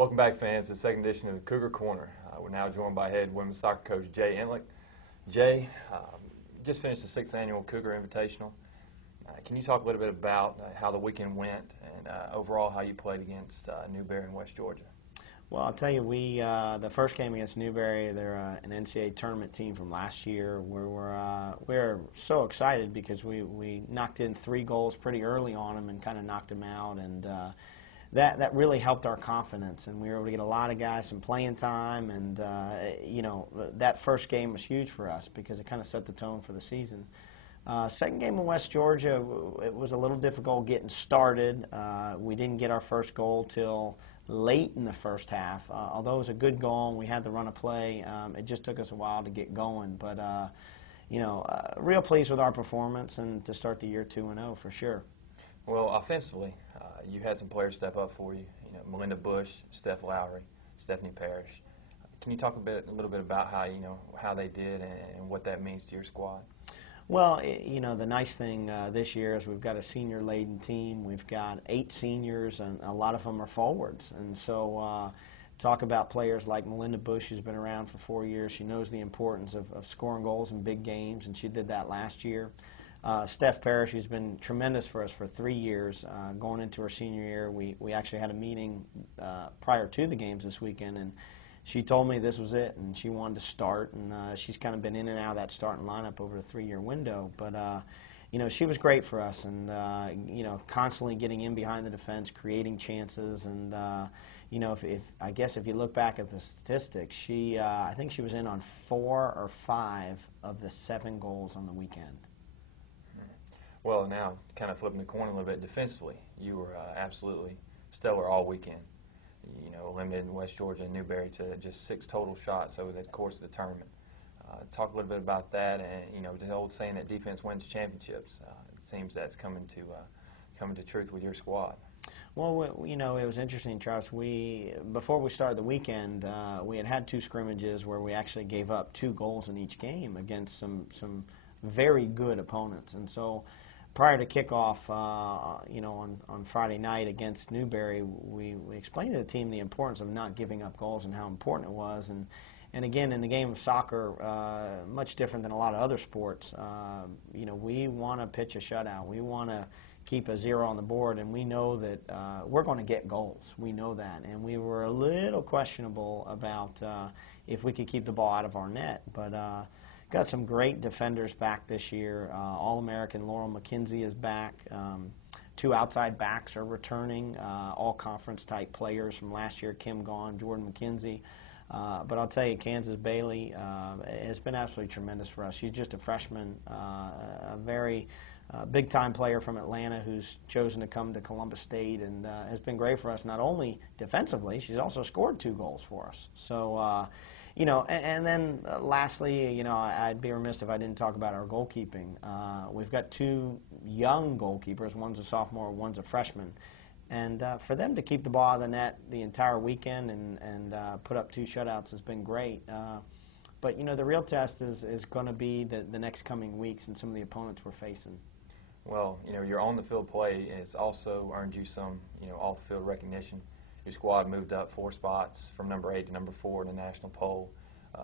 Welcome back, fans, to the second edition of the Cougar Corner. We're now joined by head women's soccer coach Jay Entlick. Jay, just finished the 6th annual Cougar Invitational. Can you talk a little bit about how the weekend went and overall how you played against Newberry in West Georgia? Well, I'll tell you, the first game against Newberry, they're an NCAA tournament team from last year. We're so excited because we knocked in 3 goals pretty early on them and kind of knocked them out, and that really helped our confidence, and we were able to get a lot of guys some playing time, and that first game was huge for us because it kind of set the tone for the season. Second game in West Georgia, it was a little difficult getting started. We didn't get our first goal till late in the first half. Although it was a good goal and we had the run of play, it just took us a while to get going. But, real pleased with our performance and to start the year 2-0 for sure. Well, offensively, you had some players step up for you. Melinda Bush, Steph Lowry, Stephanie Parish. Can you talk a little bit about how they did and what that means to your squad? Well, the nice thing this year is we've got a senior-laden team. We've got 8 seniors, and a lot of them are forwards. And so talk about players like Melinda Bush, who's been around for 4 years. She knows the importance of scoring goals in big games, and she did that last year. Steph Parish, who's been tremendous for us for 3 years, going into her senior year. We actually had a meeting prior to the games this weekend, and she told me this was it, and she wanted to start, and she's kind of been in and out of that starting lineup over the 3-year window. But, she was great for us, and, constantly getting in behind the defense, creating chances, and, if you look back at the statistics, I think she was in on 4 or 5 of the 7 goals on the weekend. Well, now, kind of flipping the coin a little bit defensively, you were absolutely stellar all weekend. Limited West Georgia and Newberry to just 6 total shots over the course of the tournament. Talk a little bit about that, and the old saying that defense wins championships. It seems that's coming to truth with your squad. Well, it was interesting, Travis. Before we started the weekend, we had 2 scrimmages where we actually gave up 2 goals in each game against some very good opponents, and so prior to kickoff, on Friday night against Newberry, we explained to the team the importance of not giving up goals and how important it was. And again, in the game of soccer, much different than a lot of other sports, we want to pitch a shutout. We want to keep a 0 on the board, and we know that we're going to get goals. We know that. And we were a little questionable about if we could keep the ball out of our net, but got some great defenders back this year. All-American Laurel McKenzie is back. 2 outside backs are returning, all-conference type players from last year, Kim Gaughan, Jordan McKenzie. But I'll tell you, Kansas Bailey has been absolutely tremendous for us. She's just a freshman, a very big-time player from Atlanta who's chosen to come to Columbus State and has been great for us, not only defensively, she's also scored 2 goals for us. So, and then lastly, I'd be remiss if I didn't talk about our goalkeeping. We've got 2 young goalkeepers. One's a sophomore, one's a freshman. And for them to keep the ball out of the net the entire weekend and put up 2 shutouts has been great. But, the real test is going to be the next coming weeks and some of the opponents we're facing. Well, your on-the-field play has also earned you some, off-the-field recognition. Your squad moved up 4 spots from number 8 to number 4 in the national poll.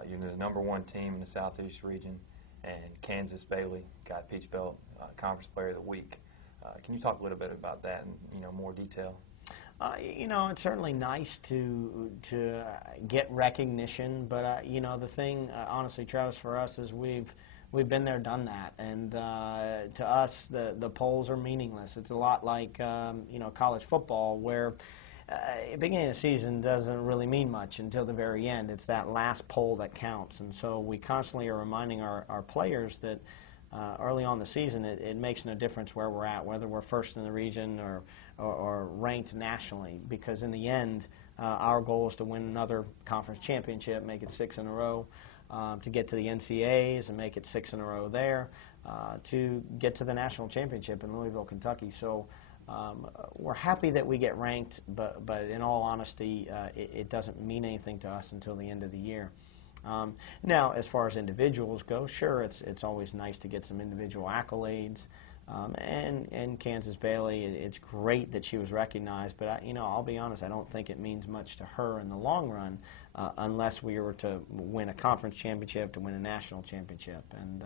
You're the number 1 team in the Southeast region, and Kansas Bailey got Peach Belt Conference Player of the Week. Can you talk a little bit about that in more detail? It's certainly nice to get recognition, but the thing, honestly, Travis, for us is we've been there, done that, and to us the polls are meaningless. It's a lot like college football, where beginning of the season doesn't really mean much until the very end. It's that last poll that counts, and so we constantly are reminding our players that early on in the season it makes no difference where we're at, whether we're first in the region or ranked nationally, because in the end our goal is to win another conference championship, make it 6 in a row, to get to the NCAAs and make it 6 in a row there, to get to the national championship in Louisville, Kentucky. So we're happy that we get ranked, but in all honesty, it doesn't mean anything to us until the end of the year. Now, as far as individuals go, sure, it's always nice to get some individual accolades. And Kansas Bailey, it's great that she was recognized, but I'll be honest, I don't think it means much to her in the long run unless we were to win a conference championship, to win a national championship. And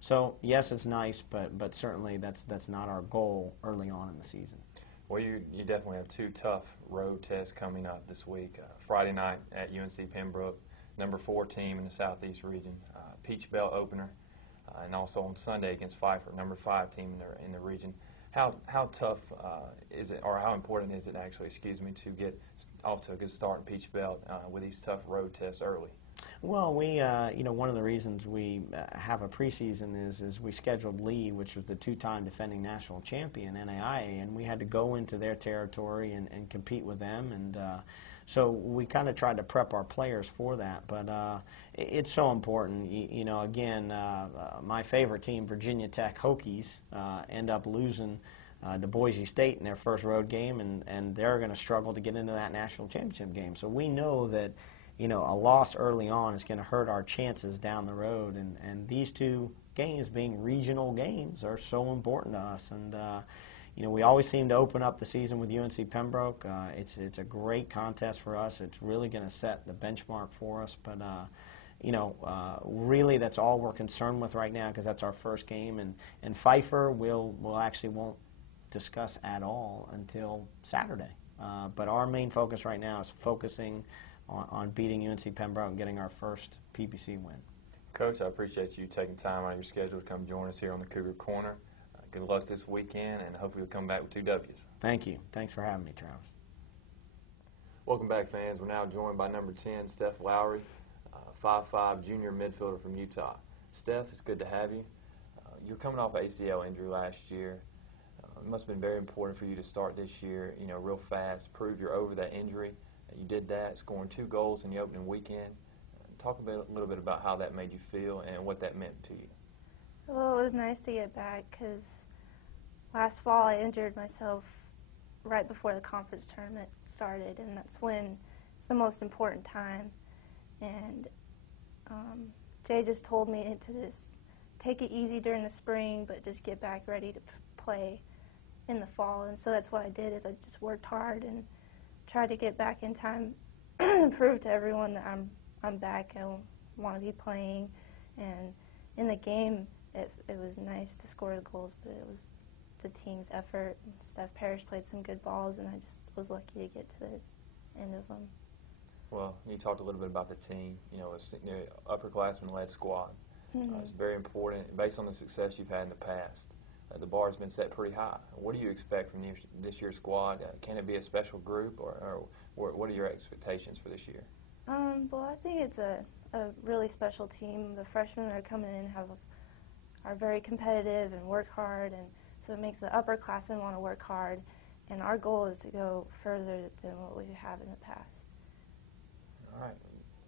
so, yes, it's nice, but certainly that's not our goal early on in the season. Well, you definitely have two tough road tests coming up this week. Friday night at UNC Pembroke, number 4 team in the Southeast region, Peach Belt opener, and also on Sunday against Pfeiffer, number 5 team in the region. How tough is it, or how important is it actually, to get off to a good start in Peach Belt with these tough road tests early? Well, we, one of the reasons we have a preseason is we scheduled Lee, which was the 2-time defending national champion, NAIA, and we had to go into their territory and compete with them. And so we kind of tried to prep our players for that. But it's so important. Again, my favorite team, Virginia Tech Hokies, end up losing to Boise State in their first road game, and they're going to struggle to get into that national championship game. So we know that a loss early on is going to hurt our chances down the road. And these two games, being regional games, are so important to us. And, we always seem to open up the season with UNC Pembroke. It's a great contest for us. It's really going to set the benchmark for us. But, really that's all we're concerned with right now because that's our first game. And Pfeiffer we'll actually won't discuss at all until Saturday. But our main focus right now is focusing on beating UNC Pembroke and getting our first PBC win. Coach, I appreciate you taking time out of your schedule to come join us here on the Cougar Corner. Good luck this weekend, and hopefully we'll come back with 2 W's. Thank you. Thanks for having me, Travis. Welcome back, fans. We're now joined by number 10, Steph Lowry, 5'5", junior midfielder from Utah. Steph, it's good to have you. You're coming off ACL injury last year. It must have been very important for you to start this year, real fast, prove you're over that injury. You did that, scoring 2 goals in the opening weekend. Talk a little bit about how that made you feel and what that meant to you. Well, it was nice to get back because last fall I injured myself right before the conference tournament started, and that's when it's the most important time. And Jay just told me to just take it easy during the spring, but just get back ready to play in the fall. And so that's what I did, is I just worked hard and tried to get back in time and prove to everyone that I'm back and want to be playing. And in the game, it was nice to score the goals, but it was the team's effort. Steph Parish played some good balls, and I just was lucky to get to the end of them. Well, you talked a little bit about the team. It's an upperclassman-led squad. Mm-hmm. It's very important, based on the success you've had in the past. The bar has been set pretty high. What do you expect from this year's squad? Can it be a special group, or what are your expectations for this year? Well, I think it's a really special team. The freshmen that are coming in are very competitive and work hard, and so it makes the upperclassmen want to work hard. And our goal is to go further than what we have in the past. All right.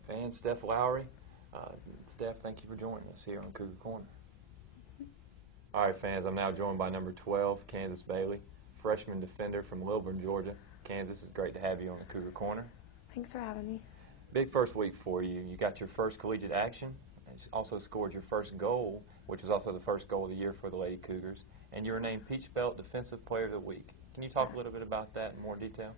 Fans, Steph Lowry. Steph, thank you for joining us here on Cougar Corner. All right, fans, I'm now joined by number 12, Kansas Bailey, freshman defender from Lilburn, Georgia. Kansas, it's great to have you on the Cougar Corner. Thanks for having me. Big first week for you. You got your first collegiate action, and also scored your first goal, which was also the first goal of the year for the Lady Cougars, and you were named Peach Belt Defensive Player of the Week. Can you talk a little bit about that in more detail?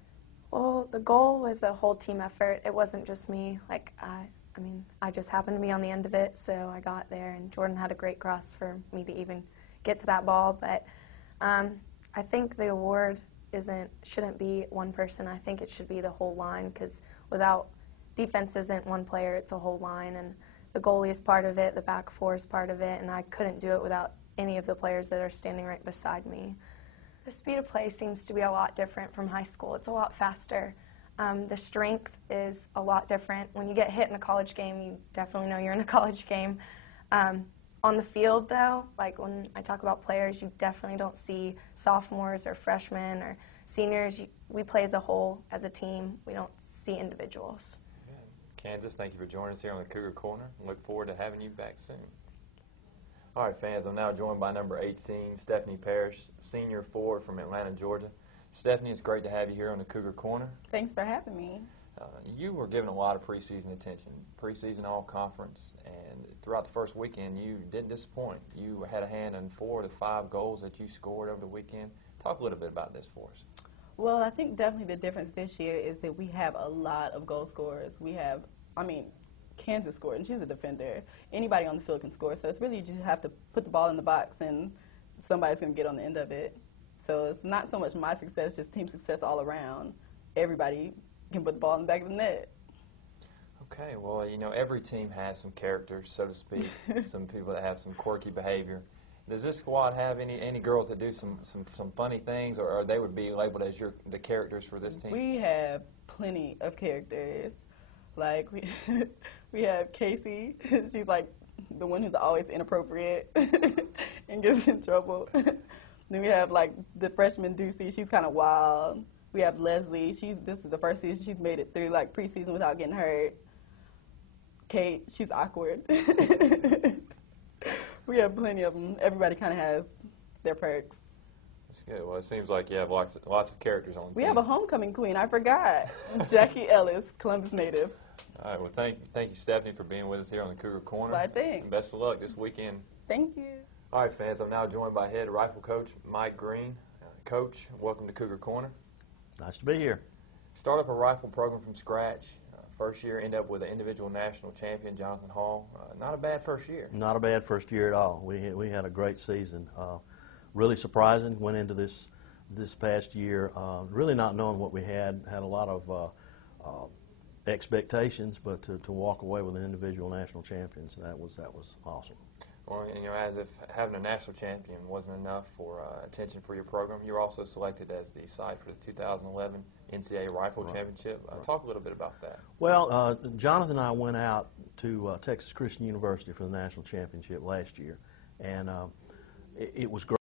Well, the goal was a whole team effort. It wasn't just me. I just happened to be on the end of it, so I got there, and Jordan had a great cross for me to even get to that ball. But I think the award shouldn't be one person. I think it should be the whole line, because without defense isn't one player, it's a whole line, and the goalie is part of it, the back four is part of it, and I couldn't do it without any of the players that are standing right beside me. The speed of play seems to be a lot different from high school. It's a lot faster. The strength is a lot different. When you get hit in a college game, you definitely know you're in a college game. On the field, though, like when I talk about players, you definitely don't see sophomores or freshmen or seniors. We play as a whole, as a team. We don't see individuals. Kansas, thank you for joining us here on the Cougar Corner. Look forward to having you back soon. All right, fans, I'm now joined by number 18, Stephanie Parish, senior forward from Atlanta, Georgia. Stephanie, it's great to have you here on the Cougar Corner. Thanks for having me. You were given a lot of preseason attention, preseason all-conference, and throughout the first weekend, you didn't disappoint. You had a hand in 4 of the 5 goals that you scored over the weekend. Talk a little bit about this for us. Well, I think definitely the difference this year is that we have a lot of goal scorers. We have, Kansas scored, and she's a defender. Anybody on the field can score, so it's really you just have to put the ball in the box, and somebody's going to get on the end of it. So it's not so much my success, just team success all around. Everybody can put the ball in the back of the net. Okay, well, you know, every team has some characters, so to speak, some people that have some quirky behavior. Does this squad have any girls that do some funny things, or they would be labeled as the characters for this team? We have plenty of characters. Like, we have Casey. She's like the one who's always inappropriate and gets in trouble. Then we have, like, the freshman Ducey. She's kind of wild. We have Leslie. This is the first season she's made it through, like, preseason without getting hurt. Kate, she's awkward. We have plenty of them. Everybody kind of has their perks. That's good. Well, it seems like you have lots of characters on the team. We have a homecoming queen. I forgot. Jackie Ellis, Columbus native. All right. Well, thank you, Stephanie, for being with us here on the Cougar Corner. Well, thanks. And best of luck this weekend. Thank you. All right, fans. I'm now joined by head rifle coach Mike Green. Coach, welcome to Cougar Corner. Nice to be here. Start up a rifle program from scratch. First year, end up with an individual national champion, Jonathan Hall. Not a bad first year. Not a bad first year at all. We had a great season. Really surprising. Went into this past year really not knowing what we had. Had a lot of expectations, but to walk away with an individual national champion, so that was awesome. Well, you know, as if having a national champion wasn't enough for attention for your program, you were also selected as the side for the 2011 NCAA Rifle Championship. Talk a little bit about that. Well, Jonathan and I went out to Texas Christian University for the national championship last year, and it was great.